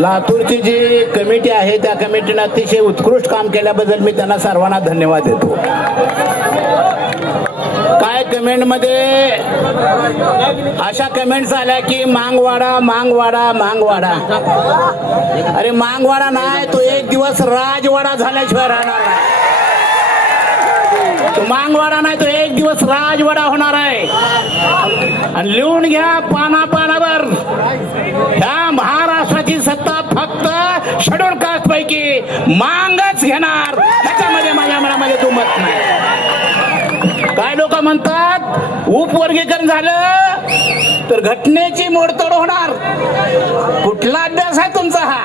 लातूरची जी committee आहे त्या कमिटीने अतिशय उत्कृष्ट काम केल्याबद्दल मी त्यांना सर्वांना धन्यवाद देतो. काय कमेंट मध्ये अशा कमेंट्स आल्या की मांगवाडा मांगवाडा मांगवाडा. अरे मांगवाडा नाही, तो एक दिवस राजवाडा झाल्याशिवाय राहणार नाही. तो मांगवाडा नाही, तो एक दिवस राजवाडा होणार आहे. आणि लिहून घ्या पाना पानावर, ह्या महाराष्ट्राची सत्ता फक्त शेड्यूल कास्ट पैकी मांगच घेणार, त्याच्यामध्ये माझ्या मनामध्ये दुमत नाही. काय लोक म्हणतात उपवर्गीकरण झालं तर घटनेची मोडतोड होणार. कुठला अभ्यास आहे तुमचा हा?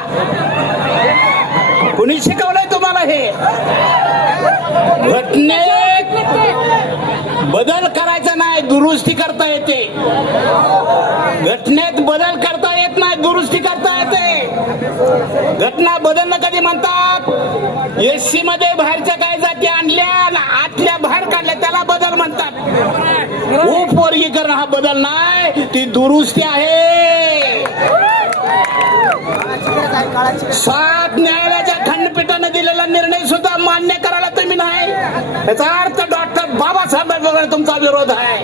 कुणी शिकवलंय तुम्हाला हे? घटनेत बदल करायचा नाही, दुरुस्ती करता येते. घटनेत बदल करता येत नाही, दुरुस्ती करता येते. घटना बदलणं कधी म्हणतात? एससी मध्ये बाहेरच्या काही जाती आणल्या, आतल्या बाहेर काढल्या, त्याला बदल म्हणतात. उपवर्गीकरण हा बदल नाही, ती दुरुस्ती आहे. 7 न्यायालयाच्या खंडपीठाने दिलेला निर्णय सुद्धा मान्य करायला तुम्ही नाही. याचा अर्थ डॉक्टर बाबासाहेब आंबेडकर तुमचा विरोध आहे.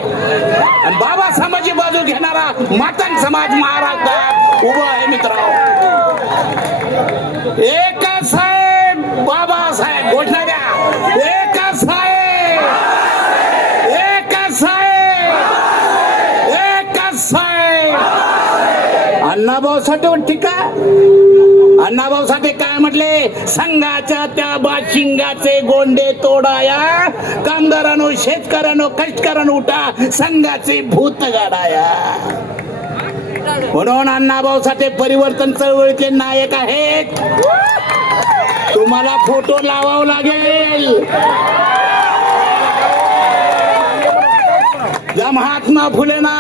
आणि बाबासाहेबांची बाजू घेणारा मातंग समाज महाराष्ट्रात उभा आहे. मित्रांनो, एकच साहेब बाबासाहेब घोषणा द्या. एकच साहेब, एकच साहेब, एकच साहेब. अण्णाभाऊ साठे टीका. अण्णाभाऊ साठे काय म्हटले? संघाच्या त्या बाशिंगाचे गोंडे तोडाया, कामगारांनो शेतकऱ्यांनो कष्टकऱ्यांनो उठा, संघाचे भूत गाडाया. म्हणून अण्णाभाऊ साठे परिवर्तन चळवळीचे नायक आहेत. तुम्हाला फोटो लावावं लागेल. या महात्मा फुलेंना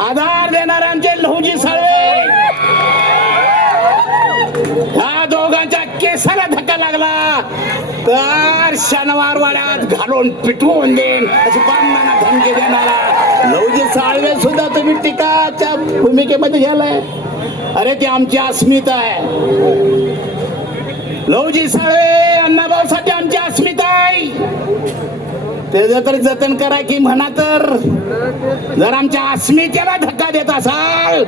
आधार देणाऱ्यांचे लहुजी साळवे, ह्या दोघांच्या केसाला धक्का लागला तर शनिवार वाड्यात घालून पिटवून देईन अशी बामणांना धमकी देणारा लहुजी साळवे सुद्धा तुम्ही टीकाच्या भूमिकेमध्ये घ्यालाय. अरे ती आमची अस्मिता आहे. लहुजी साळवे अण्णाभाऊ साठी आमची अस्मिता आहे. त्याचं तर जतन करा की म्हणा. तर जर आमच्या अस्मितेला धक्का देत असाल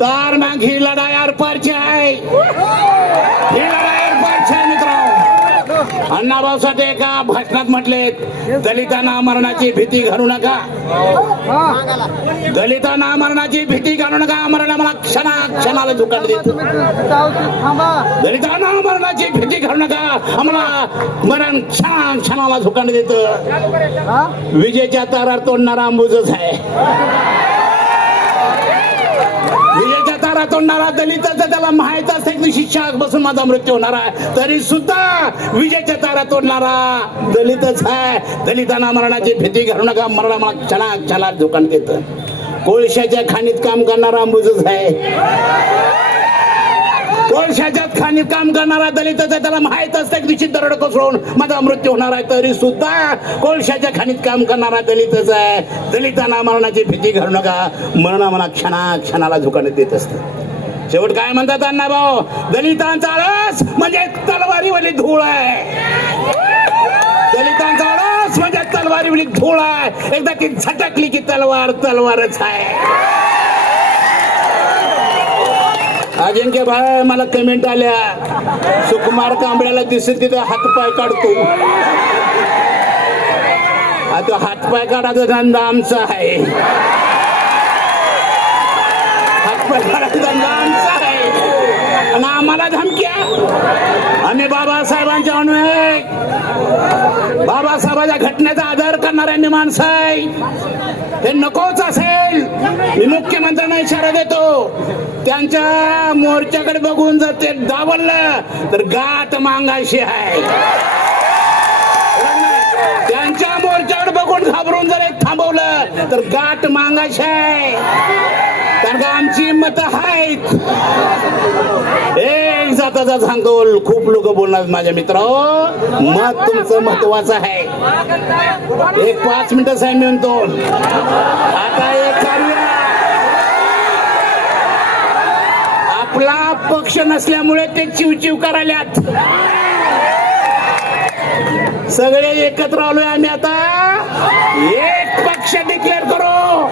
तर मग ही लढाई आरपारची आहे. ही लढाई आरपारची आहे मित्रांनो. अण्णाभाऊ साठे एका भाषणात म्हटले, दलितांना मरणाची भीती घालू नका. दलितांना मरणाची भीती घालू नका. मरण मला क्षणाला धोका देत. दलितांना मरणाची भीती घालू नका, आम्हाला मरण क्षणाला धोका देत. विजेच्या तारावर तोडणारा अंबुजच आहे. विजेच्या तारा तोडणारा दलिताचं त्याला माहित असते की शिक्षा बसून माझा मृत्यू होणार आहे, तरी सुद्धा विजेच्या तारा तोडणारा दलितच आहे. दलितांना मरणाची भीती घालू नका, मरण मला क्षणाला धोका देत. कोळशाच्या खाणीत काम करणारा अंबुजच आहे. कोळशाच्या खाणीत काम करणारा दलितच आहे. त्याला माहित असतं की दरड कोसळून माझा मृत्यू होणार आहे, तरी सुद्धा कोळशाच्या खाणीत काम करणारा दलितच आहे. दलितांना मरणाची भीती घालू नका, मरण मला क्षणाला धोका देत असतं. शेवट काय म्हणतात अण्णाभाऊ? दलितांचा आळस म्हणजे तलवारीवरली धूळ आहे. दलितांचा आळस म्हणजे तलवारीवरली धूळ आहे. एकदा ती झटकली की तलवारच आहे. अजिंक्य भाई मला कमेंट आल्या, सुकुमार कांबळ्याला दिसेल तिथं हातपाय काढतो. आता हातपाय काढायचा धंदा आमचा आहे. हातपाय काढायचा धंदा आमचा आहे. आणि आम्हाला धमक्या. आम्ही बाबासाहेबांच्या अनुयायी, बाबासाहेबांच्या घटनेचा आदर करणाऱ्यांनी माणसं आहे. हे नकोच असेल. मी मुख्यमंत्र्यांना इशारा देतो, त्यांच्या मोर्चाकडे बघून जर ते डावललं तर गाठ मागायची आहे. त्यांच्या मोर्चाकडे बघून घाबरून जर एक थांबवलं तर गाठ मागायची आहे. कारण का आमची मत आहेत. एक जाताचा सांगतो, खूप लोक बोलणार माझ्या मित्रांनो, मत तुमचं महत्वाचं आहे. एक 5 मिनिटं साहेब मी म्हणतो. आता एक चालूया आपला पक्ष नसल्यामुळे ते चिवचिव करायल्यात. सगळे एकत्र आलोय आम्ही आता. एक पक्ष डिक्लेअर करू,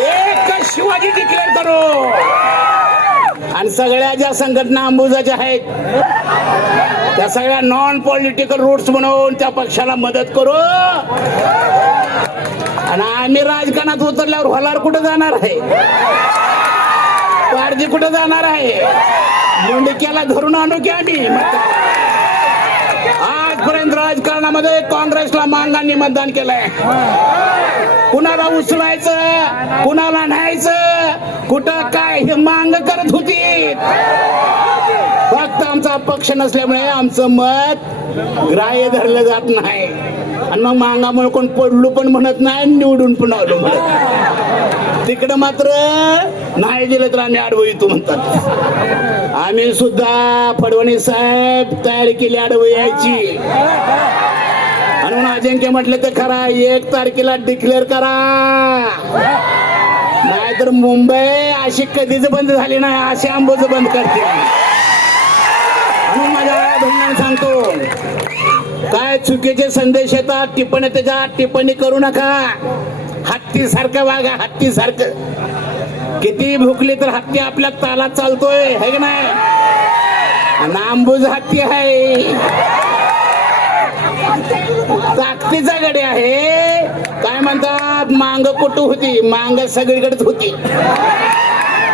एक शिवाजी डिक्लेअर करू आणि सगळ्या ज्या संघटना अंबुजाच्या आहेत त्या सगळ्या नॉन पॉलिटिकल रूट्स म्हणून त्या पक्षाला मदत करू. आणि आम्ही राजकारणात उतरल्यावर होलार कुठं जाणार आहे, पारजी कुठं जाणार आहे, मुंडक्याला धरून आणू की आम्ही. आजपर्यंत राजकारणामध्ये काँग्रेसला मांगांनी मतदान केलंय. कुणाला उचलायचं, कुणाला न्यायचं, कुठं काय हे मांग करत होती. फक्त आमचा पक्ष नसल्यामुळे आमचं मत ग्राह्य धरलं जात नाही. आणि मग मांगामुळे कोण पडलो पण म्हणत नाही, निवडून पण आलो म्हणत. तिकडं मात्र नाही दिलं तर आम्ही आडवं येतो म्हणतात. आम्ही सुद्धा फडणवीस साहेब तयारी केली आडवं यायची. म्हणून अजिंक्य म्हटलं तर खरा 1 तारखेला डिक्लेअर करा, नाहीतर मुंबई अशी कधीच बंद झाली नाही, अशी आंबोज बंद करते. म्हणून माझ्या बहिणींना सांगतो, काय चुकीचे संदेश येतात, टिप्पणी त्याच्यात टिप्पणी करू नका. हत्ती सारखं वागा, हत्ती सारखं. किती भुकली तर हत्ती आपल्या तालात चालतोय, है की नाही? आंबूज हत्ती आहे, ताकदीचा गडी आहे. काय म्हणतात, मांग कुठं होती, मांग सगळीकडेच होती.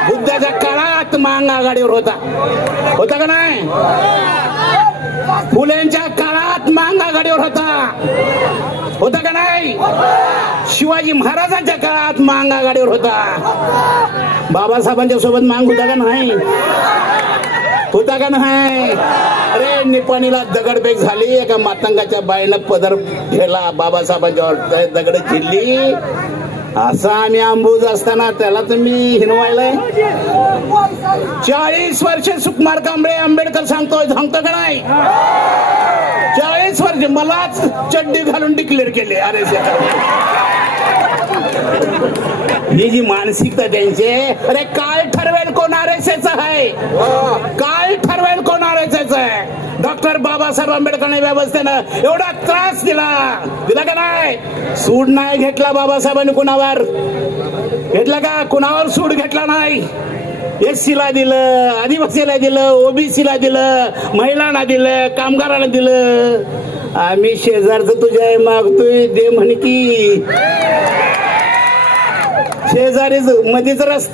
बुद्धाच्या काळात मांग आघाडीवर होता का नाही? फुलेंच्या काळात मांग आघाडीवर होता का नाही? शिवाजी महाराजांच्या काळात मांग आघाडीवर होता. बाबासाहेबांच्या सोबत मांग होता का नाही? होता का नाही? अरे निपाणीला दगडफेक झाली, एका मातंगाच्या बाईनं पदर ठेवला, बाबासाहेबांच्या दगड झिल्ली. असं आम्ही अंबुज असताना त्याला तुम्ही हिनवायलाय. 40 वर्ष सुकुमार कांबळे आंबेडकर सांगतो का नाही? 40 वर्ष मलाच चड्डी घालून डिक्लेअर केले. अरे ही जी मानसिकता त्यांचे, अरे काय ठरवेल कोण RSS आहे, काय ठरवेल कोण RSS आहे? डॉक्टर बाबासाहेब आंबेडकरने व्यवस्थेनं एवढा त्रास दिला का नाही? सूड नाही घेतला बाबासाहेबांनी, कुणावर घेतला का? कुणावर सूड घेतला नाही. SC ला दिलं, आदिवासीला दिलं, OBC ला दिलं, महिलांना दिलं, कामगारांना दिलं. आम्ही शेजारचं तुझ्या मागतोय, दे म्हण की. शेजारीच मध्येच रस्ता